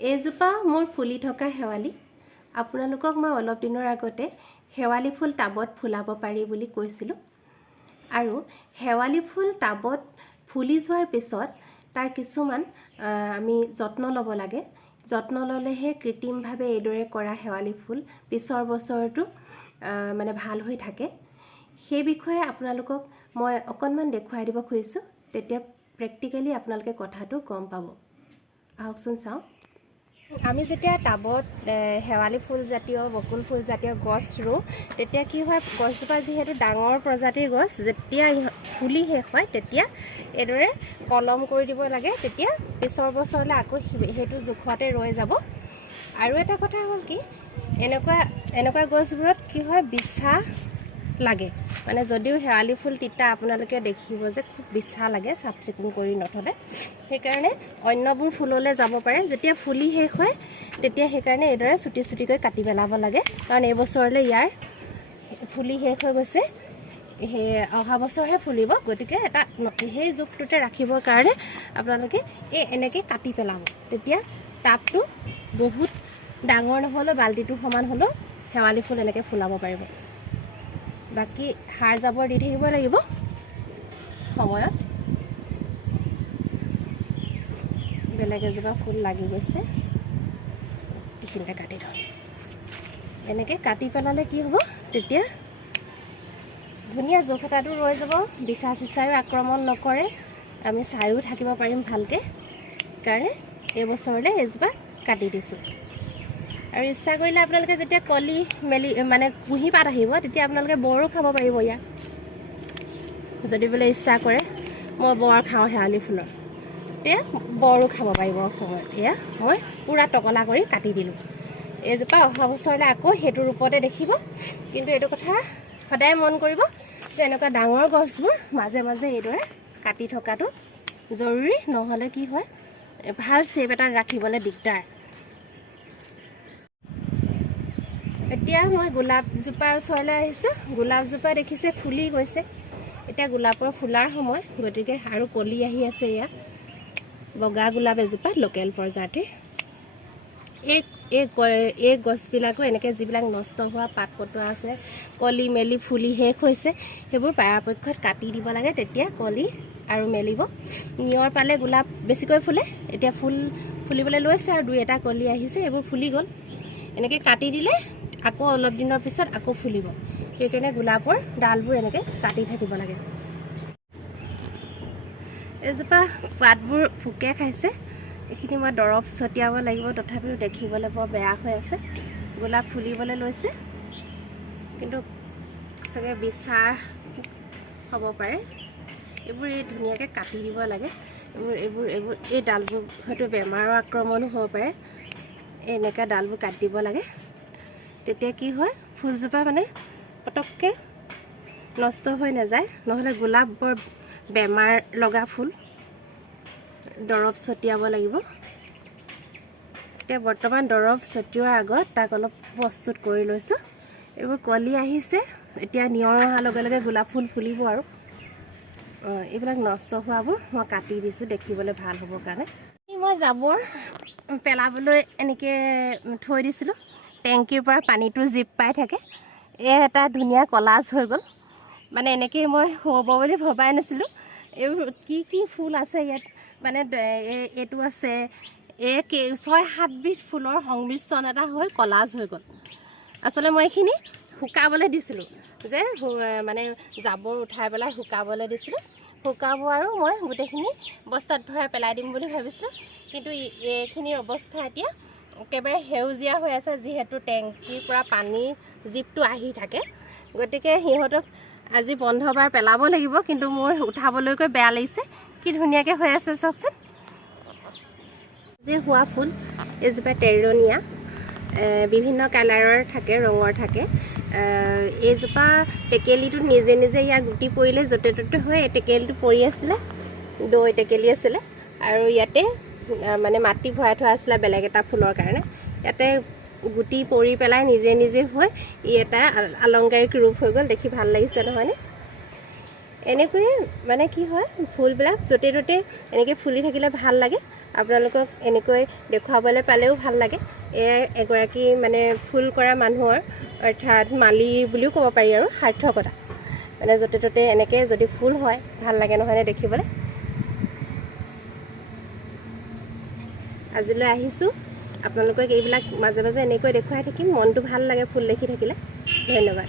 এইজোপা মোৰ ফুলি থকা শেৱালি। আপোনালোকক মই অলপ দিনৰ আগতে শেৱালি ফুল টাবত ফুলাব পাৰি বুলি কৈছিলোঁ। আৰু শেৱালি ফুল টাবত ফুলি যোৱাৰ পিছত তাৰ কিছুমান আমি যত্ন ল'ব লাগে। যত্ন ল'লেহে কৃত্ৰিমভাৱে এইদৰে কৰা শেৱালি ফুল পিছৰ বছৰটো মানে ভাল হৈ থাকে। সেই বিষয়ে আপোনালোকক মই অকণমান দেখুৱাই দিব খুজিছোঁ, তেতিয়া প্ৰেক্টিকেলি আপোনালোকে কথাটো গম পাব। আহকচোন চাওঁ। আমি যেতিয়া টাবত শেৱালি ফুল জাতীয় বকুল ফুল জাতীয় গছ ৰুওঁ, তেতিয়া কি হয়, গছজোপা যিহেতু ডাঙৰ প্ৰজাতিৰ গছ, যেতিয়া ফুলি শেষ হয় তেতিয়া এইদৰে কলম কৰি দিব লাগে। তেতিয়া পিছৰ বছৰলৈ আকৌ সেইটো জোখতে ৰৈ যাব। আৰু এটা কথা হ'ল কি, এনেকুৱা গছবোৰত কি হয়, বিছা লাগে। মানে যদিও শেৱালি ফুল তিতা, আপোনালোকে দেখিব যে খুব বিছা লাগে চাফ চিকুণ কৰি নথ'লে। সেইকাৰণে অন্যবোৰ ফুললৈ যাব পাৰে। যেতিয়া ফুলি শেষ হয় তেতিয়া সেইকাৰণে এইদৰে চুটি চুটিকৈ কাটি পেলাব লাগে। কাৰণ এই বছৰলৈ ইয়াৰ ফুলি শেষ হৈ গৈছে, সেই অহা বছৰহে ফুলিব। গতিকে এটা সেই জোখটোতে ৰাখিবৰ কাৰণে আপোনালোকে এনেকৈ কাটি পেলাব। তেতিয়া টাবটো বহুত ডাঙৰ নহ'লেও বাল্টিটো সমান হ'লেও শেৱালি ফুল এনেকৈ ফুলাব পাৰিব। বাকী সাৰ জাবৰ দি থাকিব লাগিব সময়ত। বেলেগ এজোপা ফুল লাগি গৈছে, এইখিনিতে কাটি থওঁ। এনেকৈ কাটি পেলালে কি হ'ব, তেতিয়া ধুনীয়া জোখ এটাটো ৰৈ যাব। বিছা চিচাৰো আক্ৰমণ নকৰে, আমি চায়ো থাকিব পাৰিম ভালকৈ। সেইকাৰণে এইবছৰলৈ এজোপা কাটি দিছোঁ। আৰু ইচ্ছা কৰিলে আপোনালোকে যেতিয়া কলি মেলি মানে কুঁহি পাত আহিব, তেতিয়া আপোনালোকে বৰো খাব পাৰিব ইয়াত। যদি বোলে ইচ্ছা কৰে মই বৰ খাওঁ শেৱালি ফুলৰ, তেতিয়া বৰো খাব পাৰিব সময়ত। এয়া মই পূৰা টকলা কৰি কাটি দিলোঁ। এইজোপা অহা বছৰলৈ আকৌ সেইটো ৰূপতে দেখিব। কিন্তু এইটো কথা সদায় মন কৰিব যে এনেকুৱা ডাঙৰ গছবোৰ মাজে মাজে এইদৰে কাটি থকাটো জৰুৰী। নহ'লে কি হয়, ভাল শ্বেপ এটা ৰাখিবলৈ দিগদাৰ। এতিয়া মই গোলাপজোপাৰ ওচৰলৈ আহিছোঁ। গোলাপজোপা দেখিছে ফুলি গৈছে। এতিয়া গোলাপৰ ফুলাৰ সময়, গতিকে আৰু কলি আহি আছে। ইয়াত বগা গোলাপ এজোপা লোকেল প্ৰজাতিৰ। এই গছবিলাকো এনেকৈ যিবিলাক নষ্ট হোৱা পাত পতুৱা আছে, কলি মেলি ফুলি শেষ হৈছে, সেইবোৰ পৰাপক্ষত কাটি দিব লাগে। তেতিয়া কলি আৰু মেলিব। নিয়ৰ পালে গোলাপ বেছিকৈ ফুলে। এতিয়া ফুলিবলৈ লৈছে আৰু দুই এটা কলি আহিছে, এইবোৰ ফুলি গ'ল। এনেকৈ কাটি দিলে আকৌ অলপ দিনৰ পিছত আকৌ ফুলিব। সেইকাৰণে গোলাপৰ ডালবোৰ এনেকৈ কাটি থাকিব লাগে। এজোপা পাতবোৰ পোকে খাইছে, এইখিনি মই দৰৱ ছটিয়াব লাগিব। তথাপিও দেখিবলৈ বৰ বেয়া হৈ আছে। গোলাপ ফুলিবলৈ লৈছে, কিন্তু চাগে বিছা হ'ব পাৰে। এইবোৰ ধুনীয়াকৈ কাটি দিব লাগে। এই ডালবোৰ হয়তো বেমাৰৰ আক্ৰমণো হ'ব পাৰে। এনেকুৱা ডালবোৰ কাটি দিব লাগে। তেতিয়া কি হয়, ফুলজোপা মানে পটককৈ নষ্ট হৈ নাযায়। নহ'লে গোলাপ বৰ বেমাৰ লগা ফুল, দৰৱ ছটিয়াব লাগিব। এতিয়া বৰ্তমান দৰৱ ছটিওৱাৰ আগত তাক অলপ প্ৰস্তুত কৰি লৈছোঁ। এইবোৰ কলি আহিছে, এতিয়া নিয়ৰ অহাৰ লগে লগে গোলাপ ফুল ফুলিব। আৰু এইবিলাক নষ্ট হোৱাবোৰ মই কাটি দিছোঁ দেখিবলৈ ভাল হ'বৰ কাৰণে। মই জাবৰ পেলাবলৈ এনেকৈ থৈ দিছিলোঁ। টেংকিৰ পৰা পানীটো জিপ পাই থাকে। এটা ধুনীয়া কলাজ হৈ গ'ল। মানে এনেকৈ মই হ'ব বুলি ভবাই নাছিলোঁ। এইবোৰ কি ফুল আছে ইয়াত, মানে এইটো আছে, 6-7 বিধ ফুলৰ সংমিশ্ৰণ এটা হৈ কলাজ হৈ গ'ল। আচলতে মই এইখিনি শুকাবলৈ দিছিলোঁ, যে মানে জাবৰ উঠাই পেলাই শুকাবলৈ দিছিলোঁ। শুকাব আৰু মই গোটেইখিনি বস্তাত ভৰাই পেলাই দিম বুলি ভাবিছিলোঁ। কিন্তু এইখিনিৰ অৱস্থা এতিয়া একেবাৰে সেউজীয়া হৈ আছে, যিহেতু টেংকিৰ পৰা পানীৰ জিপটো আহি থাকে। গতিকে সিহঁতক আজি বন্ধবাৰ পেলাব লাগিব, কিন্তু মোৰ উঠাবলৈকৈ বেয়া লাগিছে। কি ধুনীয়াকৈ হৈ আছে চাওকচোন। যে হোৱা ফুল এজোপা টেৰনীয়া, বিভিন্ন কালাৰৰ থাকে, ৰঙৰ থাকে। এইজোপা টেকেলিটো নিজে নিজে ইয়াৰ গুটি পৰিলে য'তে ত'তে হৈ এই টেকেলিটো পৰি আছিলে, দৈ টেকেলি আছিলে। আৰু ইয়াতে মানে মাটি ভৰাই থোৱা আছিলে বেলেগ এটা ফুলৰ কাৰণে। ইয়াতে গুটি পৰি পেলাই নিজে নিজে হৈ এটা আলংকাৰিক ৰূপ হৈ গ'ল। দেখি ভাল লাগিছে নহয়নে? এনেকৈয়ে মানে কি হয়, ফুলবিলাক য'তে ত'তে এনেকৈ ফুলি থাকিলে ভাল লাগে। আপোনালোকক এনেকৈ দেখুৱাবলৈ পালেও ভাল লাগে। এয়া এগৰাকী মানে ফুল কৰা মানুহৰ অৰ্থাৎ মালি বুলিও ক'ব পাৰি আৰু সাৰ্থকতা, মানে য'তে ত'তে এনেকৈ যদি ফুল হয় ভাল লাগে নহয়নে দেখিবলৈ। আজিলৈ আহিছোঁ, আপোনালোকক এইবিলাক মাজে মাজে এনেকৈ দেখুৱাই থাকিম, মনটো ভাল লাগে ফুল দেখি থাকিলে। ধন্যবাদ।